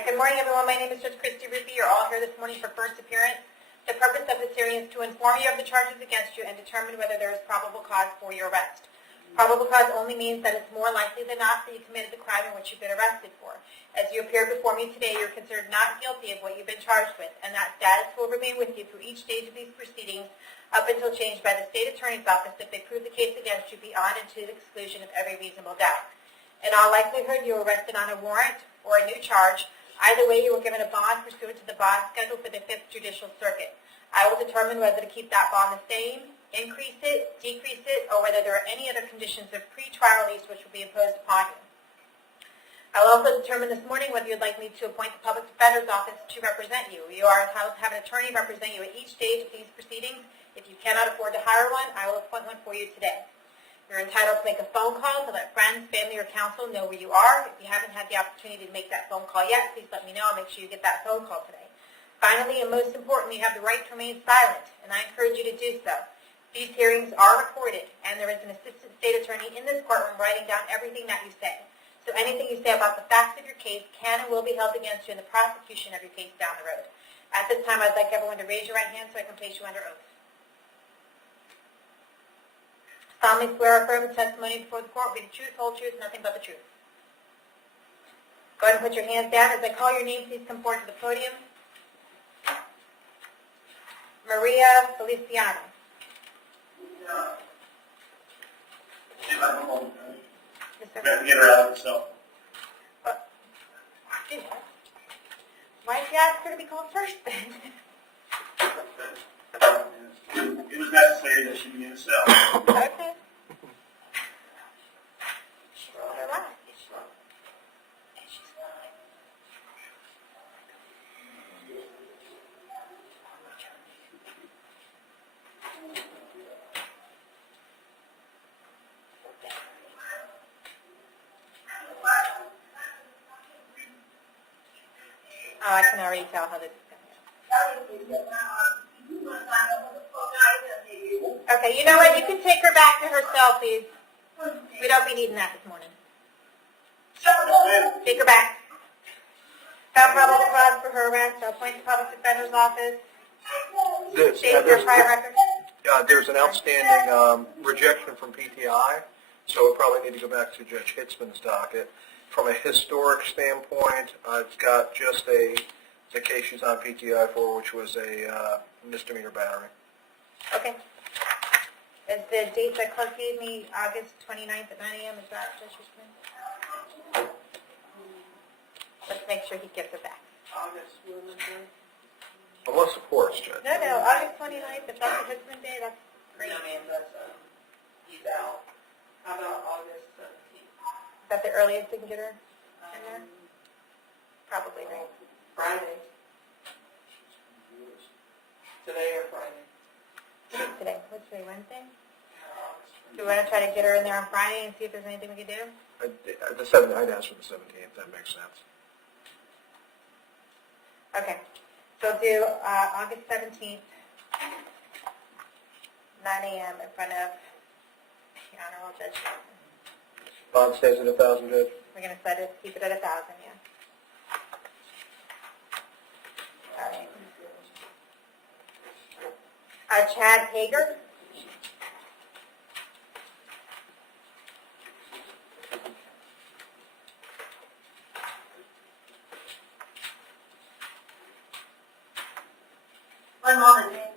right, good morning, everyone. My name is Judge Ruppe. You're all here this morning for first appearance. The purpose of this hearing is to inform you of the charges against you and determine whether there is probable cause for your arrest. Probable cause only means that it's more likely than not that you committed the crime in which you've been arrested for. As you appear before me today, you're considered not guilty of what you've been charged with, and that status will remain with you through each stage of these proceedings up until changed by the state attorney's office if they prove the case against you beyond and to the exclusion of every reasonable doubt. In all likelihood, you were arrested on a warrant or a new charge. Either way, you were given a bond pursuant to the bond schedule for the 5th Judicial Circuit. I will determine whether to keep that bond the same, increase it, decrease it, or whether there are any other conditions of pre-trial release which will be imposed upon you. I will also determine this morning whether you'd like me to appoint the Public Defender's Office to represent you. You are entitled to have an attorney represent you at each stage of these proceedings. If you cannot afford to hire one, I will appoint one for you today. You're entitled to make a phone call to let friends, family, or counsel know where you are. If you haven't had the opportunity to make that phone call yet, please let me know. I'll make sure you get that phone call today. Finally, and most importantly, you have the right to remain silent, and I encourage you to do so. These hearings are recorded, and there is an assistant state attorney in this courtroom writing down everything that you say. So anything you say about the facts of your case can and will be held against you in the prosecution of your case down the road. At this time, I'd like everyone to raise your right hand so I can place you under oath. Solemnly swear or affirm the testimony before the court will be the truth, whole truth, nothing but the truth. Go ahead and put your hands down. As I call your name, please come forward to the podium. Maria Feliciano. Yes, sir. Get her out of herself. Why did you ask her to be called first then? It was necessary that she be in a cell. Okay. She rolled her eyes. And she's lying. Oh, I can already tell how this is going to go. Okay, you know what? You can take her back to her cell, please. We don't be needing that this morning. Take her back. Found probable cause for her arrest. I'll appoint the Public Defender's Office. State your prior record. There's an outstanding rejection from PTI, so we'll probably need to go back to Judge Hitzman's docket. From a historic standpoint, it's got just the case she's on PTI for, which was a misdemeanor battery. Okay. Is the date that clerk gave me August 29th at 9 a.m.? Is that Judge Hitzman? Let's make sure he gets it back. Unless, of course, Judge. No, August 29th. If that's a Hitzman day, that's great. No, ma'am, that's, he's out. How about August 17th? Is that the earliest we can get her in there? Probably, right? Friday. Today or Friday? Today. What's today, Wednesday? Do we want to try to get her in there on Friday and see if there's anything we can do? I'd ask for the 17th. That makes sense. Okay. So do August 17th, 9 a.m. in front of the Honorable Judge. Bond stays at 1,000, Judge? We're going to set it, keep it at 1,000, yeah. All right. Chad Hager. One moment, ma'am.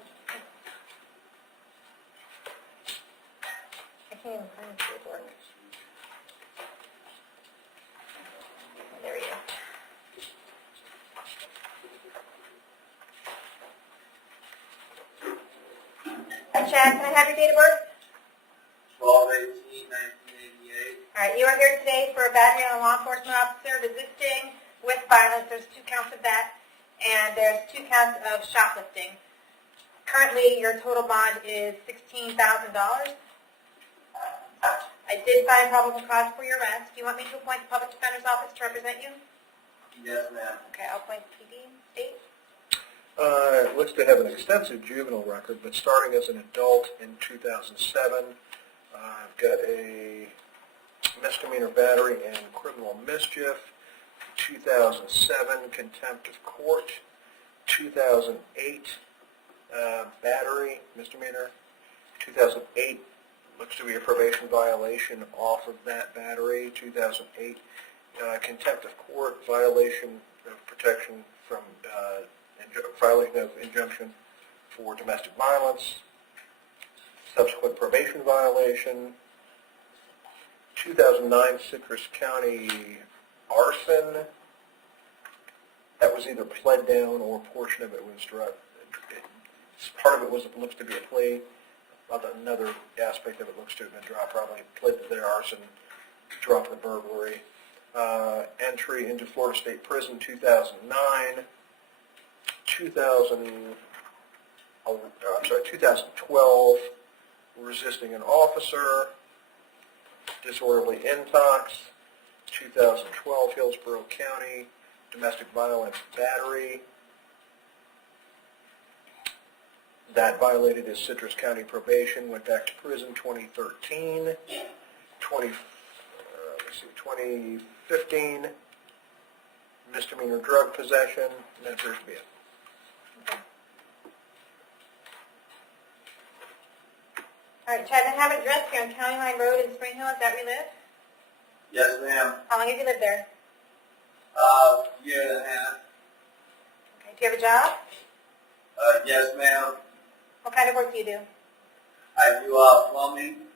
I can't even find the paperwork. There we go. Chad, can I have your date of birth? 12/18/1988. All right, you are here today for a battery on a law enforcement officer resisting with violence. There's 2 counts of that, and there's 2 counts of shoplifting. Currently, your total bond is $16,000. I did find probable cause for your arrest. Do you want me to appoint the Public Defender's Office to represent you? Yes, ma'am. Okay, I'll appoint the PD. State. It looks to have an extensive juvenile record, but starting as an adult in 2007, I've got a misdemeanor battery and criminal mischief, 2007, contempt of court. 2008, battery, misdemeanor. 2008, looks to be a probation violation off of that battery. 2008, contempt of court, violation of protection from, violation of injunction for domestic violence. Subsequent probation violation. 2009 Citrus County arson. That was either pled down or a portion of it was dropped. Part of it looks to be a plea. Another aspect of it looks to have been dropped, probably pled to their arson, dropped the burglary. Entry into Florida State Prison 2009. 2012, resisting an officer, disorderly intox. 2012, Hillsborough County, domestic violence battery. That violated his Citrus County probation, went back to prison 2013. 2015, misdemeanor drug possession, and that appears to be it. All right, Chad, I have an address here on County Line Road in Spring Hill. Is that where you live? Yes, ma'am. How long have you lived there? Year and a half. Okay. Do you have a job? Yes, ma'am. What kind of work do you do? I do plumbing.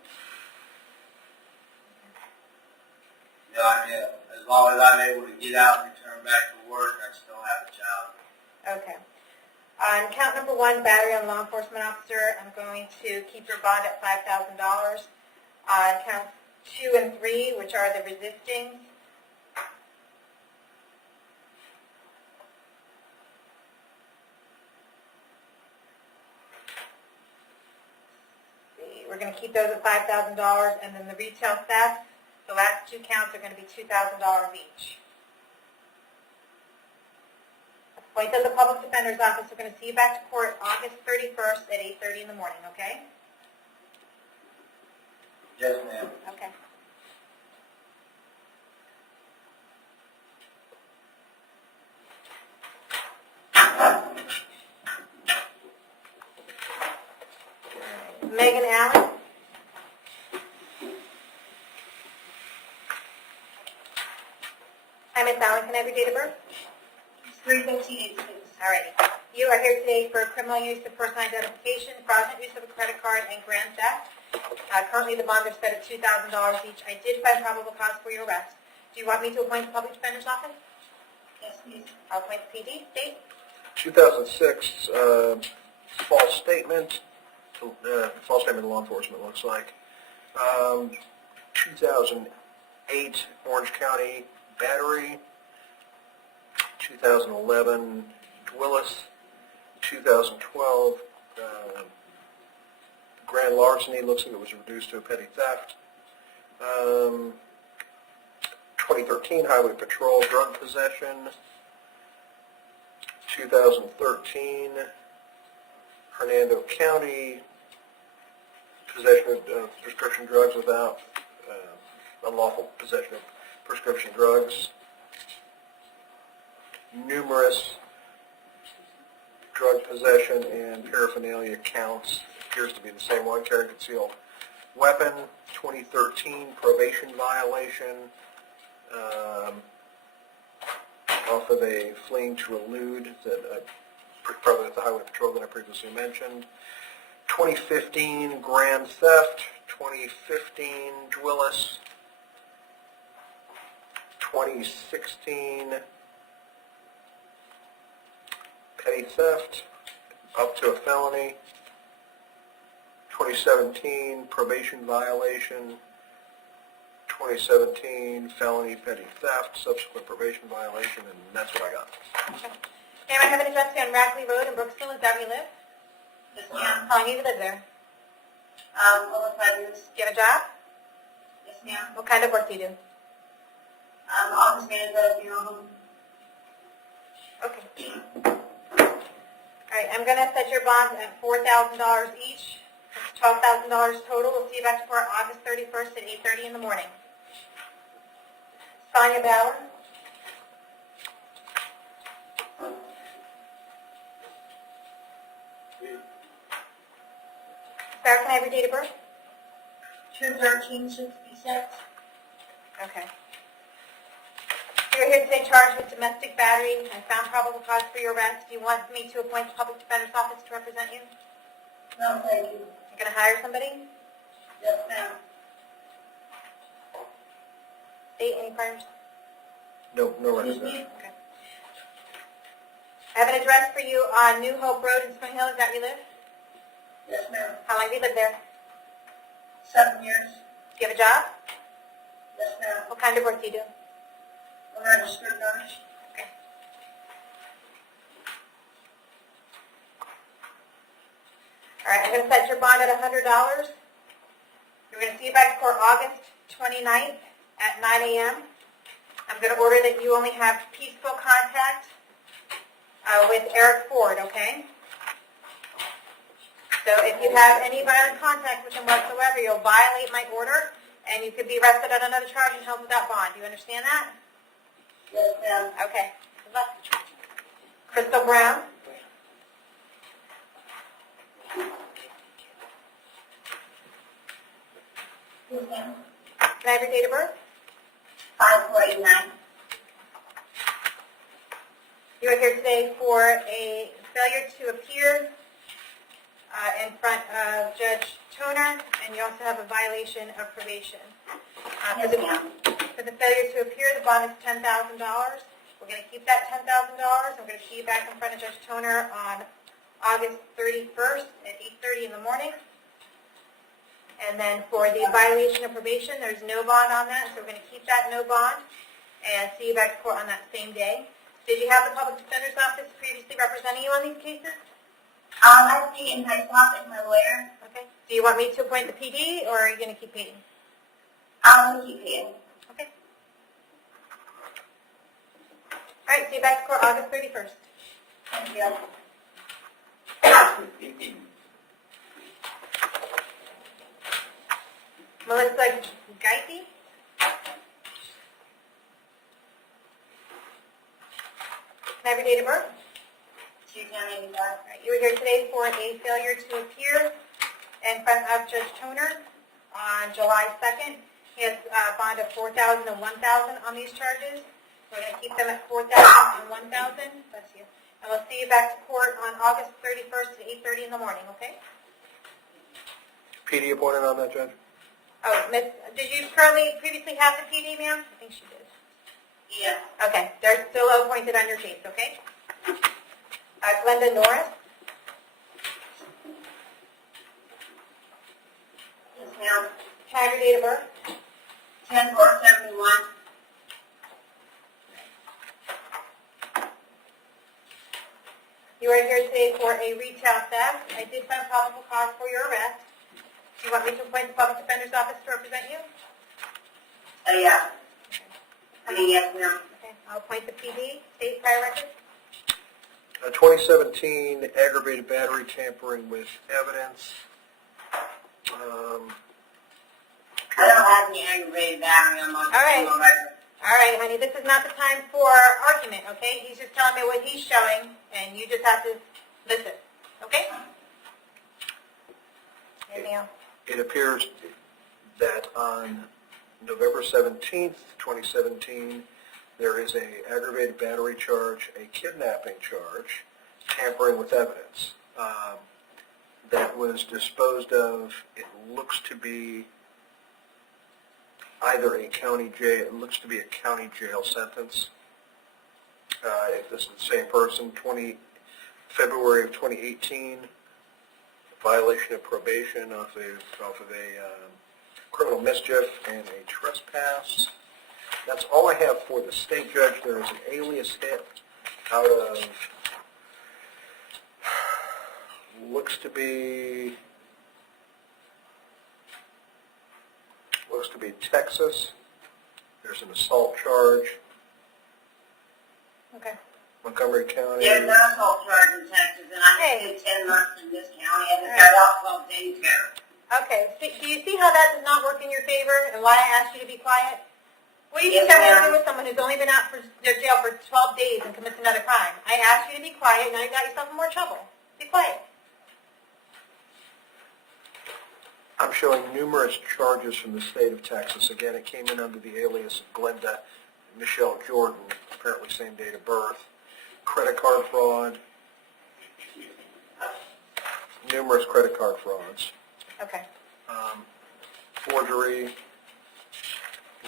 As long as I'm able to get out and return back to work, I still have a job. Okay. On count number 1, battery on law enforcement officer, I'm going to keep your bond at $5,000. On counts 2 and 3, which are the resisting, we're going to keep those at $5,000, and then the retail theft, the last 2 counts are going to be $2,000 each. Appoint as a public defender's office. We're going to see you back to court August 31st at 8:30 in the morning, okay? Yes, ma'am. Okay. Megan Allen. Hi, Miss Allen. Can I have your date of birth? 3/15/86. All righty. You are here today for criminal use of personal identification, fraudulent use of a credit card, and grand theft. Currently, the bonds are set at $2,000 each. I did find probable cause for your arrest. Do you want me to appoint the public defender's office? Yes, please. I'll appoint the PD. Date? 2006, false statement. False statement to law enforcement, looks like. 2008, Orange County battery. 2011, Willis. 2012, grand larceny, looks like it was reduced to a petty theft. 2013, highway patrol, drug possession. 2013, Hernando County, possession of prescription drugs without unlawful possession of prescription drugs. Numerous drug possession and paraphernalia counts. Appears to be the same one. Carrying concealed weapon. 2013 probation violation. Off of a fleeing to elude that probably the highway patrol that I previously mentioned. 2015 grand theft. 2015 Willis. 2016 petty theft up to a felony. 2017 probation violation. 2017 felony petty theft, subsequent probation violation, and that's what I got. Okay. Ma'am, I have an address here on Rackley Road in Brooksville. Is that where you live? Yes, ma'am. How long have you lived there? Over 5 years. Do you have a job? Yes, ma'am. What kind of work do you do? Office manager at a funeral home. Okay. All right, I'm going to set your bonds at $4,000 each. That's $12,000 total. We'll see you back to court August 31st at 8:30 in the morning. Sonia Bauer. Sarah, can I have your date of birth? 2/13/66. Okay. You're here today charged with domestic battery and found probable cause for your arrest. Do you want me to appoint the public defender's office to represent you? No, thank you. You're going to hire somebody? Yes, ma'am. State, any priors? No records there. Okay. I have an address for you on New Hope Road in Spring Hill. Is that where you live? Yes, ma'am. How long have you lived there? 7 years. Do you have a job? Yes, ma'am. What kind of work do you do? A registered nurse. Okay. All right, I'm going to set your bond at $100. We're going to see you back to court August 29th at 9 a.m. I'm going to order that you only have peaceful contact with Eric Ford, okay? So if you have any violent contact with him whatsoever, you'll violate my order, and you could be arrested on another charge and held without bond. Do you understand that? Yes, ma'am. Okay. Good luck. Crystal Brown. Yes, ma'am. Can I have your date of birth? 5/49. You are here today for a failure to appear in front of Judge Toner, and you also have a violation of probation. Yes, ma'am. For the failure to appear, the bond is $10,000. We're going to keep that $10,000. I'm going to see you back in front of Judge Toner on August 31st at 8:30 in the morning. And then for the violation of probation, there's no bond on that, so we're going to keep that no bond and see you back to court on that same day. Did you have the public defender's office previously representing you on these cases? I see in my pocket my lawyer. Okay. Do you want me to appoint the PD, or are you going to keep paying? I'm going to keep paying. Okay. All right, see you back to court August 31st. Thank you. Melissa Geithy? Can I have your date of birth? 2/10/85. All right, you were here today for a failure to appear in front of Judge Toner on July 2nd. He has a bond of $4,000 and $1,000 on these charges. We're going to keep them at $4,000 and $1,000. Bless you. And we'll see you back to court on August 31st at 8:30 in the morning, okay? PD appointed on that, Judge? Oh, Miss, did you previously have the PD, ma'am? I think she did. Yes. Okay, they're still appointed on your case, okay? Glenda Norris? Yes, ma'am. Can I have your date of birth? 10/4/71. You are here today for a retail theft. I did find probable cause for your arrest. Do you want me to appoint the public defender's office to represent you? Yeah. Yes, ma'am. Okay, I'll appoint the PD. State prior record? 2017 aggravated battery tampering with evidence. I don't have any aggravated battery on my right. record. All right, honey, this is not the time for argument, okay? He's just telling me what he's showing, and you just have to listen, okay? Anything else? It appears that on November 17th, 2017, there is a aggravated battery charge, a kidnapping charge, tampering with evidence. That was disposed of. It looks to be either a county jail. It looks to be a county jail sentence. If this is the same person, February of 2018, violation of probation off of a criminal mischief and a trespass. That's all I have for the state judge. There is an alias hit out of, looks to be Texas. There's an assault charge. Okay. Montgomery County. There's no assault charge in Texas, and I did 10 months in this county. I just got out 12 days ago. Okay, do you see how that does not work in your favor and why I asked you to be quiet? What do you think Yes, I'm going to ma'am. do with someone who's only been out for their jail for 12 days and commits another crime? I asked you to be quiet, now you got yourself in more trouble. Be quiet. I'm showing numerous charges from the state of Texas. Again, it came in under the alias of Glenda Michelle Jordan, apparently same date of birth. Credit card fraud, numerous credit card frauds. Okay. Forgery,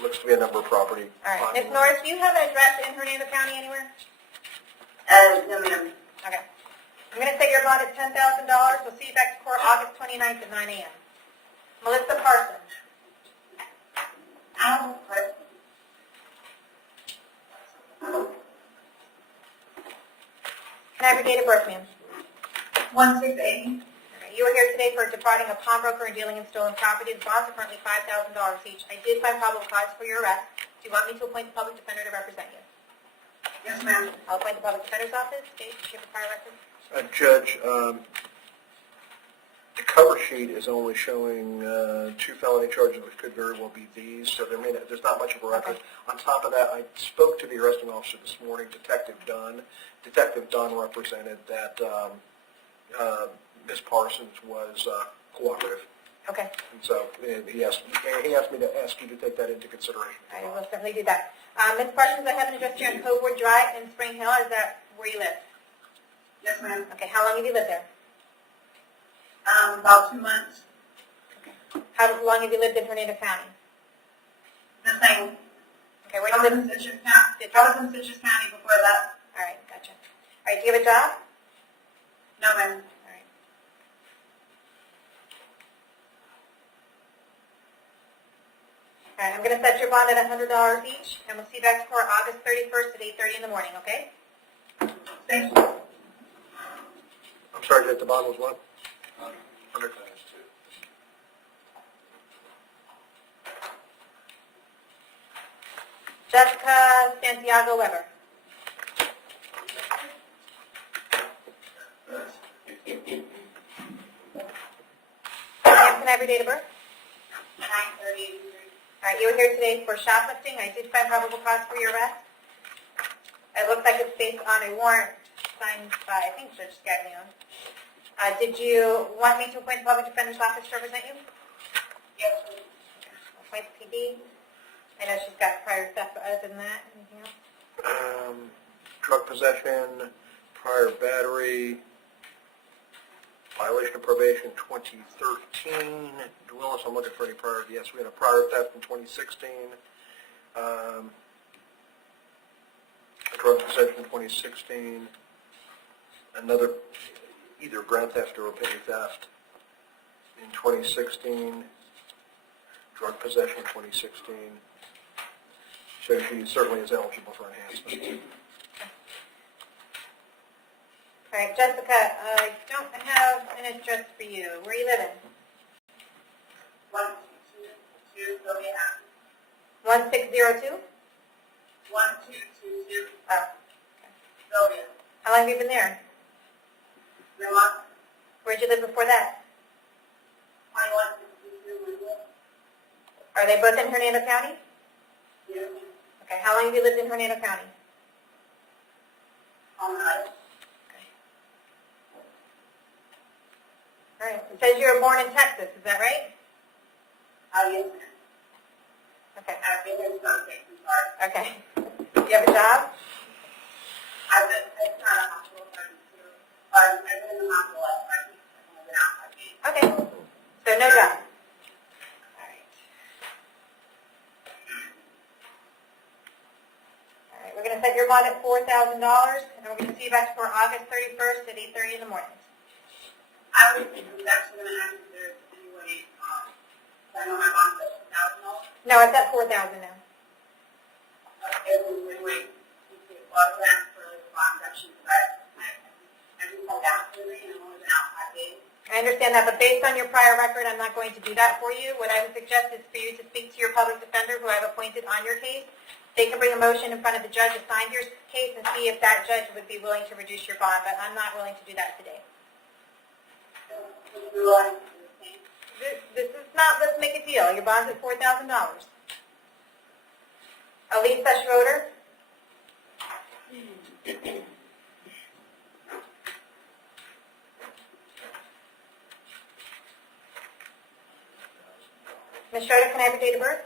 looks to be a number of property. All right. Ms. Norris, do you have an address in Hernando County anywhere? No, ma'am. Okay. I'm going to set your bond at $10,000. We'll see you back to court August 29th at 9 a.m. Melissa Parsons. I have a question. Can I have your date of birth, ma'am? 1680. Okay. You are here today for defrauding a pawnbroker and dealing in stolen property. The bonds are currently $5,000 each. I did find probable cause for your arrest. Do you want me to appoint the public defender to represent you? Yes, ma'am. I'll appoint the public defender's office. Date, do you have a prior record? Judge, the cover sheet is only showing 2 felony charges, which could very well be these, so there's not much of a record. Okay. On top of that, I spoke to the arresting officer this morning, Detective Dunn. Detective Dunn represented that Ms. Parsons was cooperative. Okay. And so he asked me to ask you to take that into consideration. I will certainly do that. Ms. Parsons, I have an address here on Coburg Drive in Spring Hill. Is that where you live? Yes, ma'am. Okay. How long have you lived there? About 2 months. How long have you lived in Hernando County? The same. Okay. Where I do was you in live? Citrus County. I was in Citrus County before that. All right. Gotcha. All right. Do you have a job? No, ma'am. All right. All right. I'm going to set your bond at $100 each, and we'll see you back to court August 31st at 8:30 in the morning. Okay? Thank you. I'm sorry, Judge, the bond was what? 100 times 2. Jessica Santiago Weber. Ma'am, can I have your date of birth? 9:30. All right, you were here today for shoplifting. I did find probable cause for your arrest. It looks like it's based on a warrant signed by, I think, Judge Scaglione. Did you want me to appoint the public defender's office to represent you? Yes, ma'am. Appoint the PD. I know she's got prior stuff, but other than that, anything else? Drug possession, prior battery, violation of probation 2013. Willis, I'm looking for any prior. Yes, we had a prior theft in 2016. Drug possession 2016. Another either grand theft or petty theft in 2016. Drug possession 2016. So she certainly is eligible for enhancement. All right, Jessica, I don't have an address for you. Where are you living? 1222 Sylvia Avenue. 1602? 1222 Oh. Sylvia. How long have you been there? 3 months. Where'd you live before that? 2162 Woodwood. Are they both in Hernando County? Yes. Okay, how long have you lived in Hernando County? All right. All right, it says you were born in Texas, is that right? Yes, ma'am. Okay, I've been in contact. I'm sorry. okay. Do you have a job? I've been in a hospital too. I've been in the hospital at 5 weeks. I've been out 5 days. Okay, so no job. All right. All right, we're going to set your bond at $4,000, and we're going to see you back for August 31st at 8:30 in the morning. I was actually going to ask if there's any way, I know my mom's at $1,000. No, it's at $4,000 now. If we would wait, well, I was asked for the bond reduction, but I didn't come down to me, and I'm only been out 5 days. I understand that, but based on your prior record, I'm not going to do that for you. What I would suggest is for you to speak to your public defender who I've appointed on your case. They can bring a motion in front of the judge assigned your case and see if that judge would be willing to reduce your bond, but I'm not willing to do that today. This is not, let's make a deal. Your bond's at $4,000. Elisa Schroeder. Ms. Schroeder, can I have your date of birth?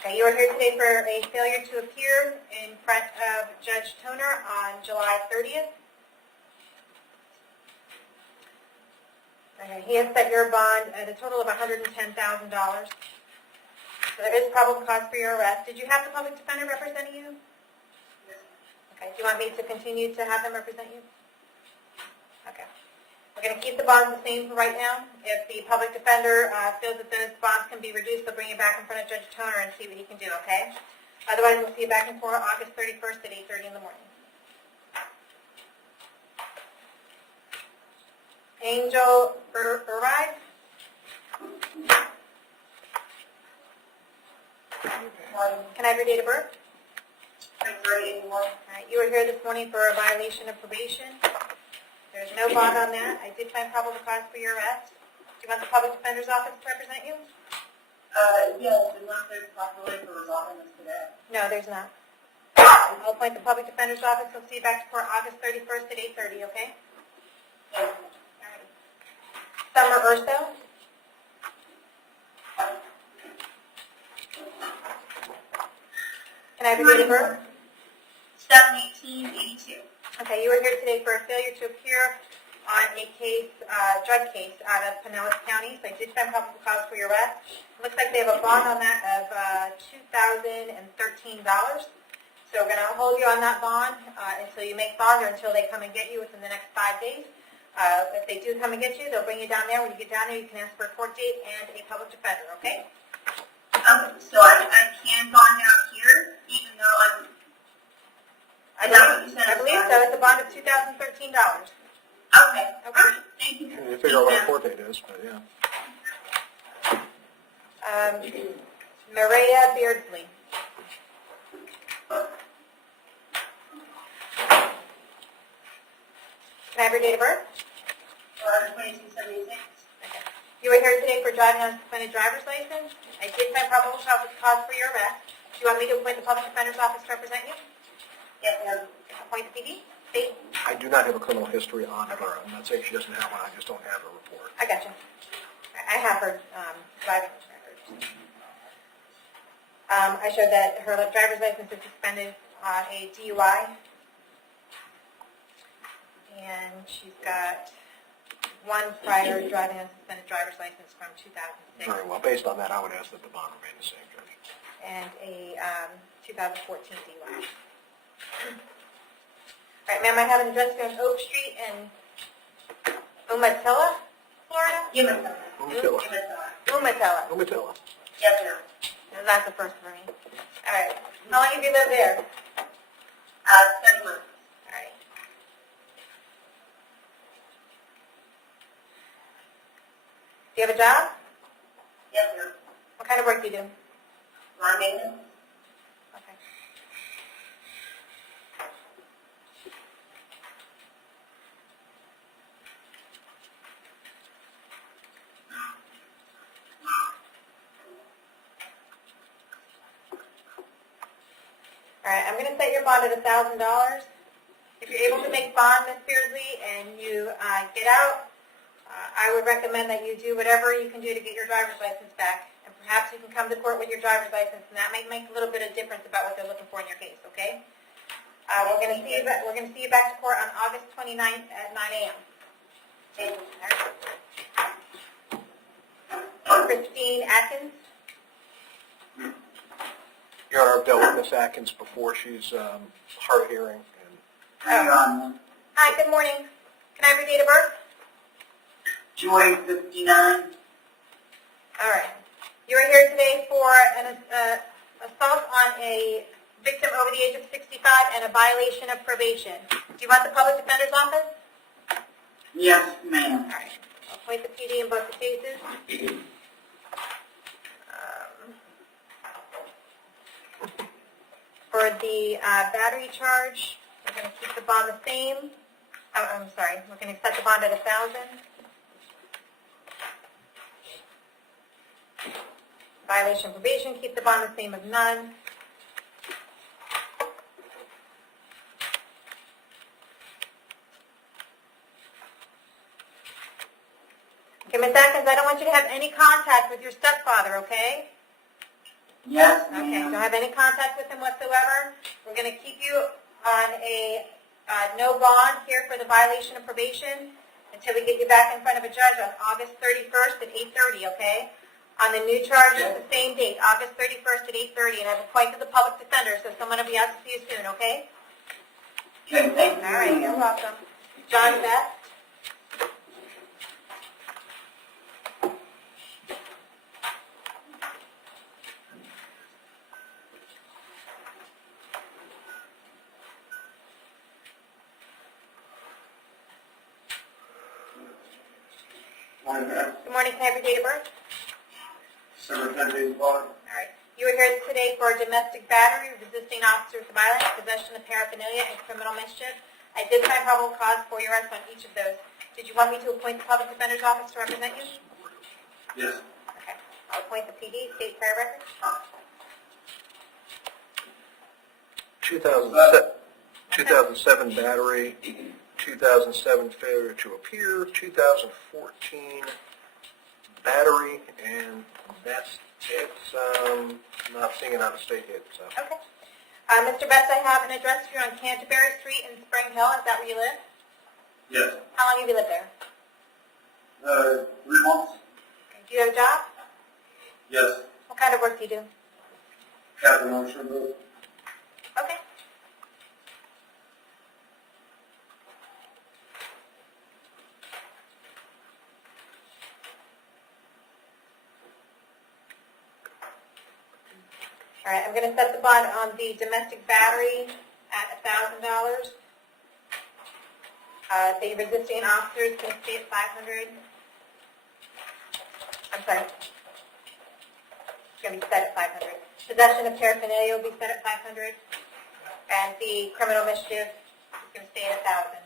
Okay, you are here today for a failure to appear in front of Judge Toner on July 30th. Okay, he has set your bond at a total of $110,000. So there is probable cause for your arrest. Did you have the public defender representing you? Okay, do you want me to continue to have him represent you? Okay. We're going to keep the bonds the same for right now. If the public defender feels that those bonds can be reduced, they'll bring you back in front of Judge Toner and see what he can do, okay? Otherwise, we'll see you back in court August 31st at 8:30 in the morning. Angel Uride? Can I have your date of birth? All right, you were here this morning for a violation of probation. There's no bond on that. I did find probable cause for your arrest. Do you want the public defender's office to represent you? Yes, unless there's a possibility for resolving this today. No, there's not. I'll appoint the public defender's office. We'll see you back to court August 31st at 8:30, okay? Thank you. All right. Summer Urso? Can I have your date of birth? 7/18/82. Okay, you were here today for a failure to appear on a case, drug case out of Pinellas County. So I did find probable cause for your arrest. It looks like they have a bond on that of $2,013. So we're going to hold you on that bond until you make bond or until they come and get you within the next 5 days. If they do come and get you, they'll bring you down there. When you get down there, you can ask for a court date and a public defender, okay? So I can bond out here, even though I'm... I believe so. It's a bond of $2,013. Okay. Okay. Thank you. You figure out what the court date is, but yeah. Maria Beardsley. Can I have your date of birth? 2276. Okay. You were here today for driving on a suspended driver's license. I did find probable cause for your arrest. Do you want me to appoint the public defender's office to represent you? Yes, ma'am. Appoint the PD? State? I do not have a criminal history on her. I'm not saying she doesn't have one. I just don't have a report. I got you. I have her driving records. I showed that her driver's license is suspended on a DUI. And she's got one prior driving on a suspended driver's license from 2006. Very well. Based on that, I would ask that the bond remain the same, Judge. And a 2014 DUI. All right, ma'am, I have an address here on Oak Street in Umatilla, Florida? Umatilla. Umatilla. Umatilla. Umatilla. Yes, ma'am. That's the first for me. All right. How long have you lived there? 7 months. All right. Do you have a job? Yes, ma'am. What kind of work do you do? Lawn maintenance. Okay. All right, I'm going to set your bond at $1,000. If you're able to make bond, Ms. Beardsley, and you get out, I would recommend that you do whatever you can do to get your driver's license back. And perhaps you can come to court with your driver's license, and that might make a little bit of difference about what they're looking for in your case, okay? We're going to see you back to court on August 29th at 9 a.m. Thank you. Christine Atkins. Your Honor, I've dealt with Ms. Atkins before. She's hard of hearing. Hi, good morning. Can I have your date of birth? Joy 59. All right. You are here today for an assault on a victim over the age of 65 and a violation of probation. Do you want the public defender's office? Yes, ma'am. All right. I'll appoint the PD in both the cases. For the battery charge, we're going to keep the bond the same. Oh, I'm sorry. We're going to set the bond at $1,000. Violation of probation, keep the bond the same of none. Okay, Ms. Atkins, I don't want you to have any contact with your stepfather, okay? Yes, Okay, ma'am. don't have any contact with him whatsoever. We're going to keep you on a no bond here for the violation of probation until we get you back in front of a judge on August 31st at 8:30, okay? On the new charges, the same date, August 31st at 8:30, and I've appointed the public defender, so someone will be out to see you soon, okay? Okay, thank you. All right, you're welcome. John Best? Morning, ma'am. Good morning, can I have your date of birth? December 10th, All right. You were here today for domestic battery, resisting officers of violence, possession of paraphernalia, and criminal mischief. I did find probable cause for your arrest on each of those. Did you want me to appoint the public defender's office to represent you? Yes. Okay. I'll appoint the PD, state fire record. 2007 battery, 2007 failure to appear, 2014 battery, and that's it. Not seeing an out-of-state hit. So. Okay. Mr. Best, I have an address here on Canterbury Street in Spring Hill. Is that where you live? Yes. How long have you lived there? 3 months? Okay. Do you have a job? Yes. What kind of work do you do? Captain Ocean Road. Okay. All right, I'm going to set the bond on the domestic battery at $1,000. The resisting officer is going to stay at $500. I'm sorry. It's going to be set at $500. Possession of paraphernalia will be set at $500. And the criminal mischief is going to stay at $1,000.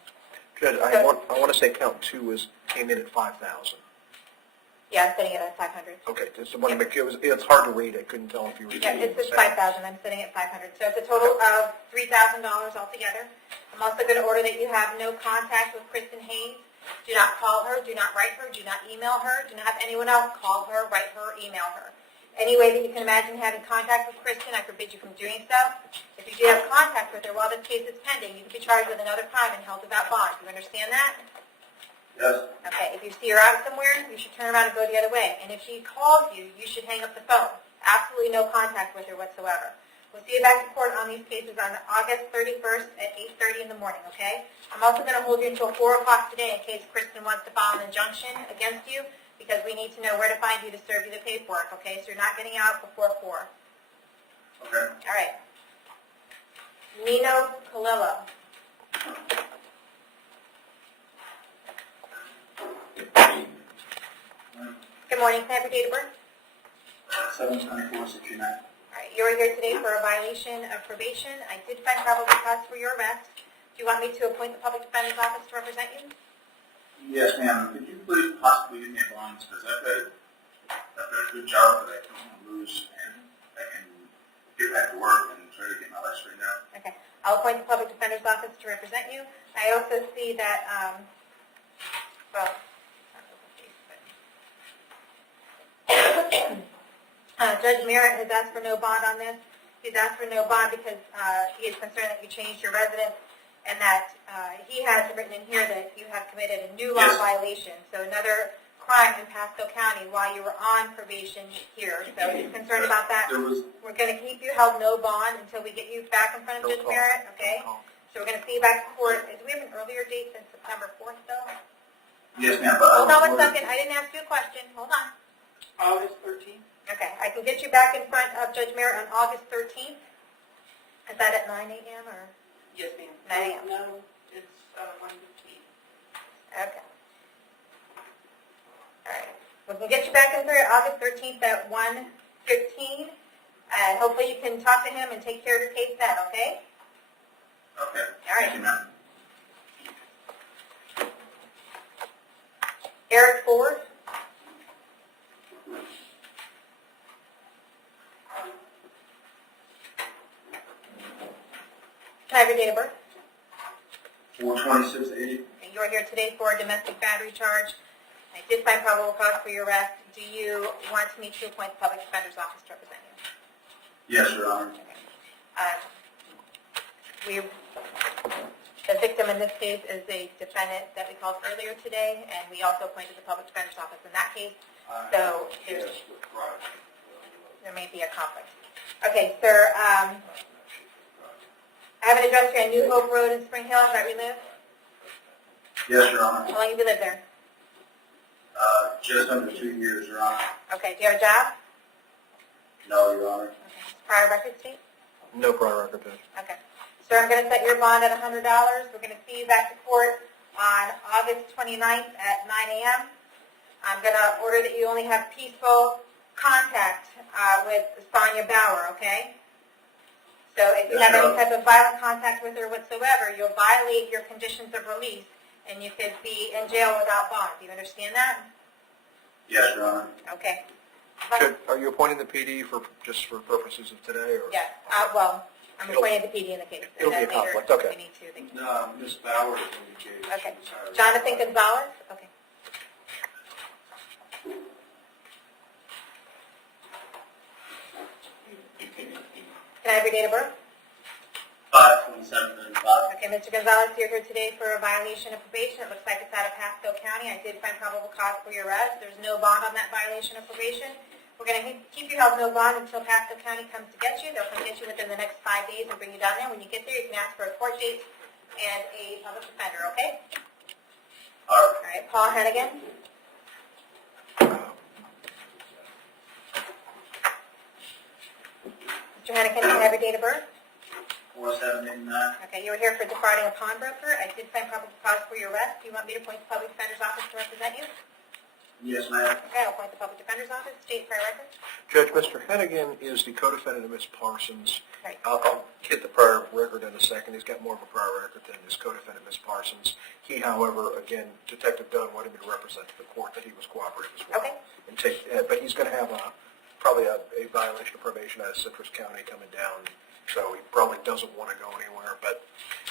Judge, I want to say count 2 came in at 5,000. Yeah, I'm setting it at $500. Okay, just want to make sure it's hard to read. I couldn't tell if you were. Yeah, it's just $5,000. I'm setting it at $500. So it's a total of $3,000 altogether. I'm also going to order that you have no contact with Kristen Haynes. Do not call her. Do not write her. Do not email her. Do not have anyone else call her, write her, or email her. Any way that you can imagine having contact with Kristen, I forbid you from doing so. If you do have contact with her while this case is pending, you can be charged with another crime and held without bond. Do you understand that? Yes. Okay, if you see her out somewhere, you should turn around and go the other way. And if she calls you, you should hang up the phone. Absolutely no contact with her whatsoever. We'll see you back in court on these cases on August 31st at 8:30 in the morning, okay? I'm also going to hold you until 4 o'clock today in case Kristen wants to file an injunction against you because we need to know where to find you to serve you the paperwork, okay? So you're not getting out before 4. Okay. All right. Nino Colillo. Good morning. Can I have your date of birth? 7/24/69. All right. You are here today for a violation of probation. I did find probable cause for your arrest. Do you want me to appoint the public defender's office to represent you? Yes, ma'am. Could you please possibly give me a bond? Because I've got a good job that I don't want to lose, and I can get back to work and try to get my life straightened out. Okay. I'll appoint the public defender's office to represent you. I also see that, Judge Merritt has asked for no bond on this. He's asked for no bond because he is concerned that you changed your residence and that he has written in here that you have committed a new law Yes. violation, so another crime in Pasco County while you were on probation here. So he's concerned about that. We're going to keep you held no bond until we get you back in front of Judge Merritt, okay? So we're going to see you back in court. Do we have an earlier date than September 4th, though? Yes, ma'am. But Hold on 1 second. I didn't ask you a question. Hold on. August 13th? Okay, I can get you back in front of Judge Merritt on August 13th. Is that at 9 a.m. or? Yes, ma'am. 9 a.m. No, it's 1:15. Okay. All right. We can get you back in there August 13th at 1:15, and hopefully you can talk to him and take care of your case then, okay? Okay. All right. Thank you, ma'am. Eric Ford. Can I have your date of birth? 4/26/80. You are here today for a domestic battery charge. I did find probable cause for your arrest. Do you want me to appoint the public defender's office to represent you? Yes, Your Honor. The victim in this case is a defendant that we called earlier today, and we also appointed the public defender's office in that case. So there may be a conflict. Okay, sir, I have an address here on New Hope Road in Spring Hill, is that where you live? Yes, Your Honor. How long have you lived there? Just under 2 years, Your Honor. Okay, do you have a job? No, Your Honor. Okay. Prior record state? No prior record, Judge. Okay. Sir, I'm going to set your bond at $100. We're going to see you back to court on August 29th at 9 a.m. I'm going to order that you only have peaceful contact with Sonia Bauer, okay? So if you have any type of violent contact with her whatsoever, you'll violate your conditions of release, and you could be in jail without bond. Do you understand that? Yes, Your Honor. Okay. Judge, are you appointing the PD just for purposes of today? Or? Yes. Well, I'm appointing the PD in the case. It'll be a Later, conflict, if okay. we need to. No, Ms. Bauer has indicated. Okay. Jonathan Gonzalez? Okay. Can I have your date of birth? 5/27/35. Okay, Mr. Gonzalez, you're here today for a violation of probation. It looks like it's out of Pasco County. I did find probable cause for your arrest. There's no bond on that violation of probation. We're going to keep you held no bond until Pasco County comes to get you. They'll come get you within the next 5 days and bring you down there. When you get there, you can ask for a court date and a public defender, okay? All All right, Paul Hennigan. Mr. Hennigan, can I have your date of birth? 4/7/89. Okay, you were here for defrauding a pawnbroker. I did find probable cause for your arrest. Do you want me to appoint the public defender's office to represent you? Yes, ma'am. Okay, I'll appoint the public defender's office. State prior record. Judge, Mr. Hennigan is the co-defendant of Ms. Parsons. Right. I'll get the prior record in a second. He's got more of a prior record than his co-defendant, Ms. Parsons. He, however, again, Detective Dunn wanted me to represent to the court that he was cooperating as well. Okay. And but he's going to have probably a violation of probation out of Citrus County coming down, so he probably doesn't want to go anywhere, but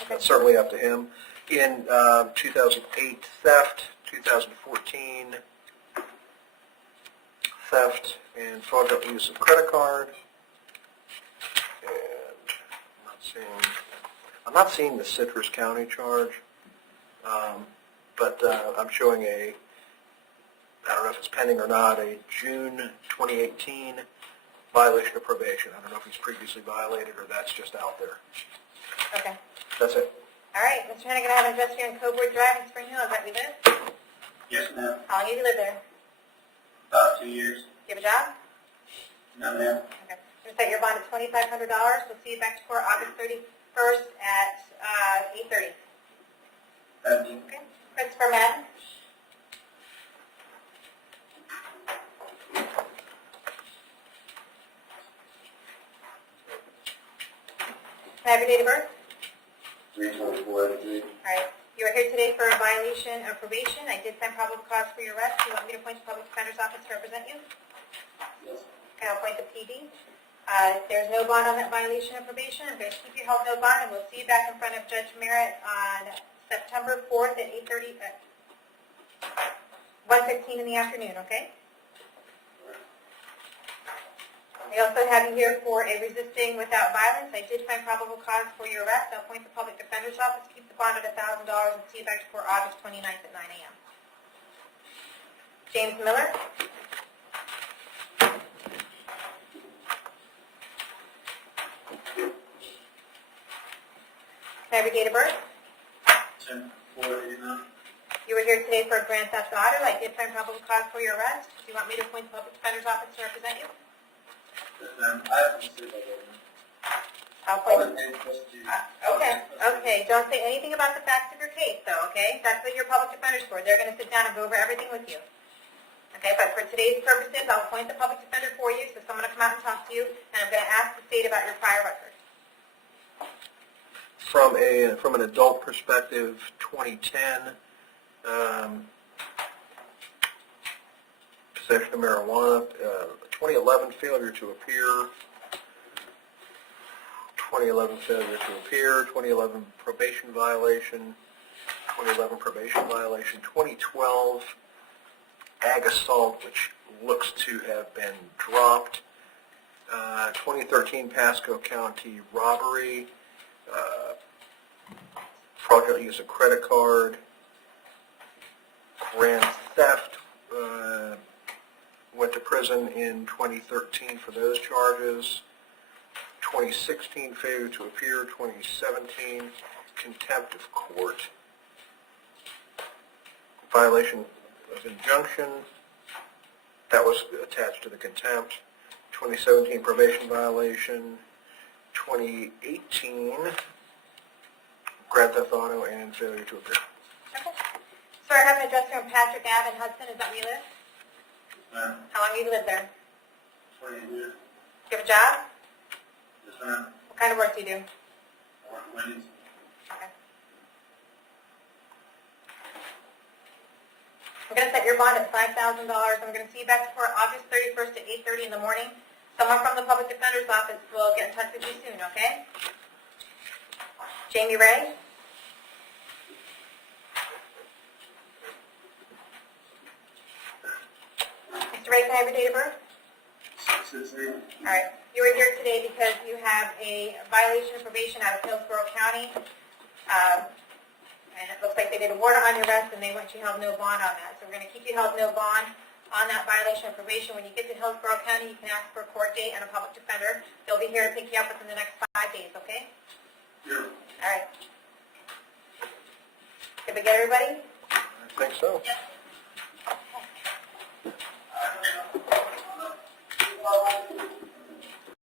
that's certainly up to him. In 2008, theft, 2014, theft and fraudulent use of credit card. And I'm not seeing the Citrus County charge, but I'm showing I don't know if it's pending or not, a June 2018 violation of probation. I don't know if he's previously violated or that's just out there. Okay. That's it. All right, Mr. Hennigan, I have an address here in Coburg Drive in Spring Hill. Is that where you live? Yes, ma'am. How long have you lived there? About 2 years. Do you have a job? No, ma'am. Okay. We'll set your bond at $2,500. We'll see you back to court August 31st at 8:30. Thank you. Okay. Christopher Madden. Can I have your date of birth? 3/24/83. All right. You are here today for a violation of probation. I did find probable cause for your arrest. Do you want me to appoint the public defender's office to represent you? Yes. Okay, I'll appoint the PD. If there's no bond on that violation of probation, I'm going to keep you held no bond, and we'll see you back in front of Judge Merritt on September 4th at 8:30, 1:15 in the afternoon, okay? We also have you here for a resisting without violence. I did find probable cause for your arrest. I'll appoint the public defender's office, keep the bond at $1,000, and see you back for August 29th at 9 a.m. James Miller. Can I have your date of birth? 10/4/89. You were here today for a grand theft auto. I did find probable cause for your arrest. Do you want me to appoint the public defender's office to represent you? Yes, ma'am. I have to say that. I'll appoint. Okay. Don't say anything about the facts of your case, though, okay? That's what your public defender's for. They're going to sit down and go over everything with you. Okay, but for today's purposes, I'll appoint the public defender for you, so someone will come out and talk to you, and I'm going to ask the state about your prior record. From an adult perspective, 2010, possession of marijuana, 2011 failure to appear, 2011 failure to appear, 2011 probation violation, 2012 ag assault, which looks to have been dropped. 2013 Pasco County robbery, fraudulent use of credit card, grand theft, went to prison in 2013 for those charges. 2016 failure to appear, 2017 contempt of court, violation of injunction, that was attached to the contempt. 2017 probation violation, 2018 grand theft auto and failure to appear. Okay. So I have an address from Patrick Ave in Hudson. Is that where you live? Ma'am, How long have you lived there? 20 years. Do you have a job? Yes, ma'am. What kind of work do you do? I work Wendy's. Okay. I'm going to set your bond at $5,000. I'm going to see you back for August 31st at 8:30 in the morning. Someone from the Public Defender's Office will get in touch with you soon, okay? Jamie Ray? Mr. Ray, can I have your date of birth? 668. All right. You are here today because you have a violation of probation out of Hillsborough County. And it looks like they did a warrant on your arrest and they want you held no bond on that. So we're going to keep you held no bond on that violation of probation. When you get to Hillsborough County, you can ask for a court date and a public defender. They'll be here to pick you up within the next 5 days, okay? Yeah. All right. Did we get everybody? I think so. Yep.